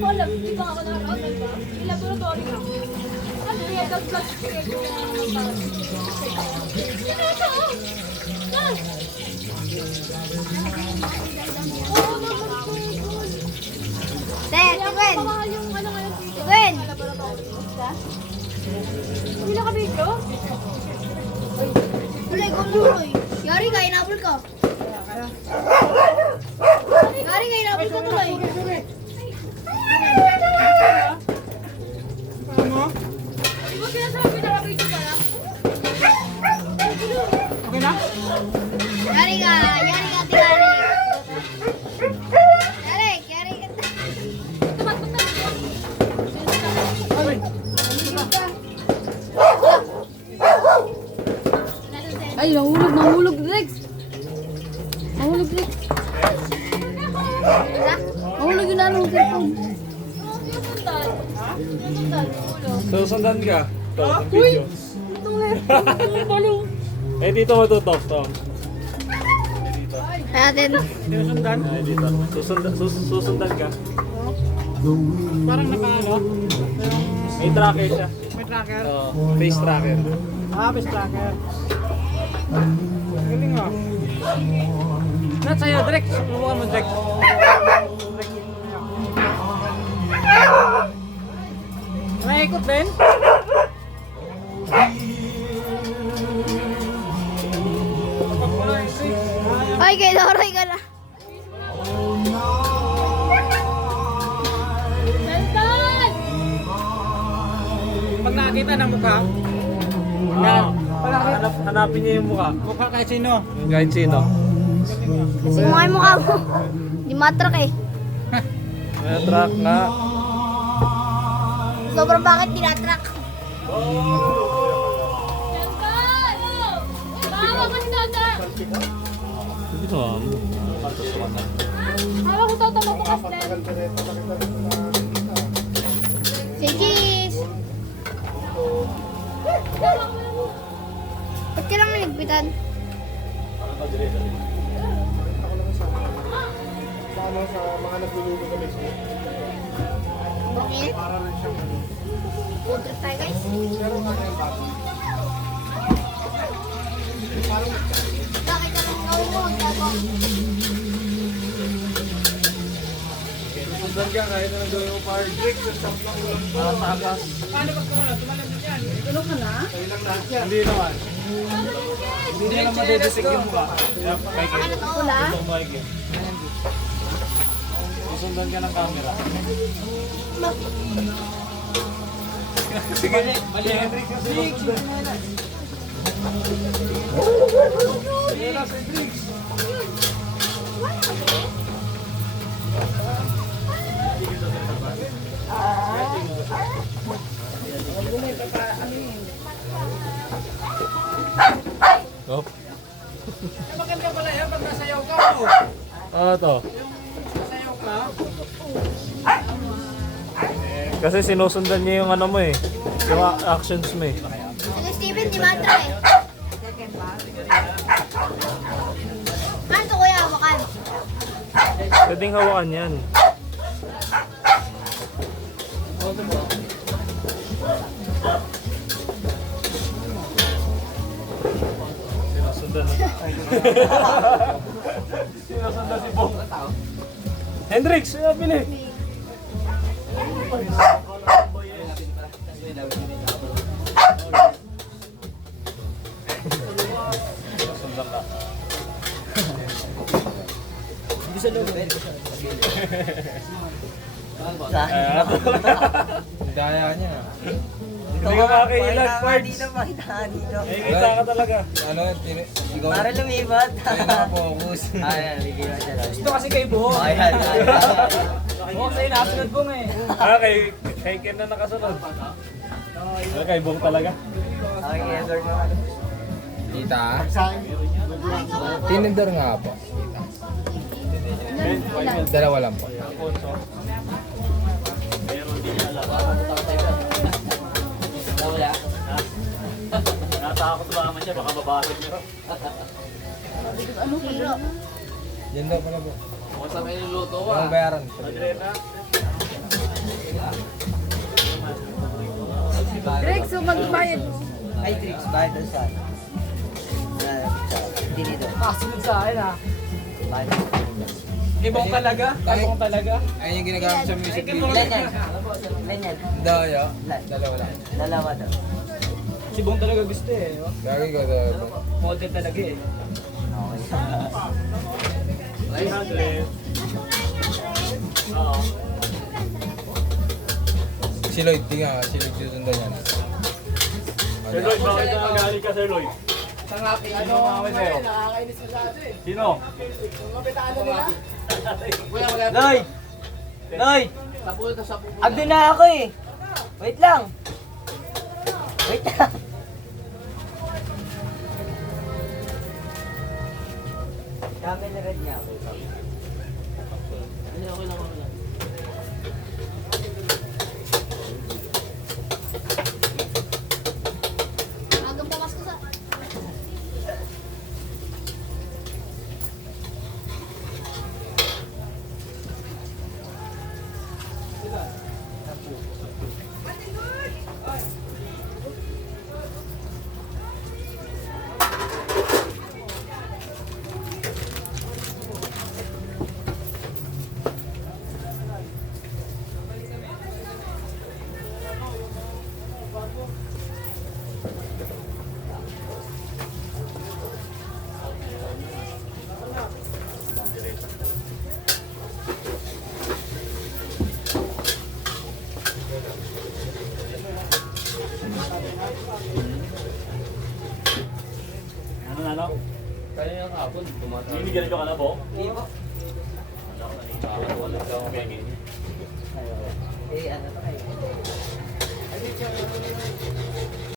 ko alam, hindi pa ako nakakaagal ba? May laboratory ka. Ano yan, blood check na Oo naman po. Dad, Gwen! Kamahal yung ano ngayon dito. Gwen! Laboratory. Hindi naka-video? Tuloy, gumuloy. Yari ka, inabol ka. Yari ka, inabol ka tuloy. Di ba sinasabi naka-video ka na? Okay na? Yari ka, Yari. Yari ka. Ay, nahulog, Rex. Nahulog yung nanong cellphone. Susundan ka. Ito, ang video. Eh, dito matutok to. Eh, dito. Atin. Susundan? Eh, dito. Susundan ka. Parang naka-ano? May tracker siya. May tracker? Face tracker. Base tracker. Galing ah. Not sa'yo, Drex. Subukan mo, Drex. May ikot din? Ay, kay Doray ka na. Sandal! Pag nakakita ng mukha, Yan. Hanapin niya yung mukha. mukha kahit sino. Kahit sino. Kasi mukha yung mukha mo. Di matrak eh. May track nga. Sobrang bakit tinatrak? Sandal! Bawa ka si Sandal! Dito ah. Hawa ko tatama ko kasi. Si Cheese! Ba't ka lang nagpitan? Bakit? Food trip tayo guys. Bakit ka lang nauunod? Susundan ka kahit na nagawin mo fire break. Para sa akas. Paano pag tumalab? Tumalab din yan. Tulog ka na? Hindi naman. Hindi na naman madedetect yung mukha. Kaya Mike. Pula? Ito Mike. Susundan ka ng camera. Sige. Mali Hendrik kasi susundan. Sige na si Hendrik. Op. Maganda pala yan pag nasayaw ka mo. Ano to? Nasayaw ka? Kasi sinusundan niya yung ano mo eh. Yung actions mo eh. Ano Steven, di matrak eh. Ano to kuya, hawakan? Pwedeng hawakan yan. Sinusundan na. Sinusundan si Bong. Hendrix, bili. Sinusundan ka. Hindi sa loob. Daya niya. Hindi ka makakailag, Pards. Dito, makita dito. Eh, kita ka talaga. Ano, ikaw Para lumibat. nakapokus. Ayan, bigyan siya lang. Gusto kasi kay Buho. Ayan, ayan. Buho sa'yo nakasunod Bong eh. Kay Ken na nakasunod. Kay Bong talaga. Okay, Edward mo. Tita. Tinindar nga po. Dalawa lang po. Natakot ba naman siya? Baka babasag niyo. Zero. Yan daw pala po. Kung sa may niluto Walang bayaran. Adrena. magbayad. Ay, tricks. Bakit doon sa ano? Sa tinidor. Kasunod sa akin ha. Bakit? Ibong talaga? Ibong talaga? Ayun yung ginagamit sa music video. Ilan yan? Ilan yan? Daya. Ilan? Dalawa lang. Dalawa daw. Si Bong talaga gusto eh. no? Gagi ko dalawa. Model talaga eh. Okay. 900. Oo. Si Lloyd, di nga. Si Lloyd susundan yan. Sir Lloyd, bakit ka nagalit ka, Sir Lloyd? Ano ang sa'yo? Sino? Lloyd! Lloyd! Ando na ako eh. Wait lang. Wait lang. Dami na red niya ako. Magang pumasok sa... Ano? Kaya yung hapon, tumatawag. Binigyan nyo ka na po? Hindi po. Okay. Eh, ano to kayo?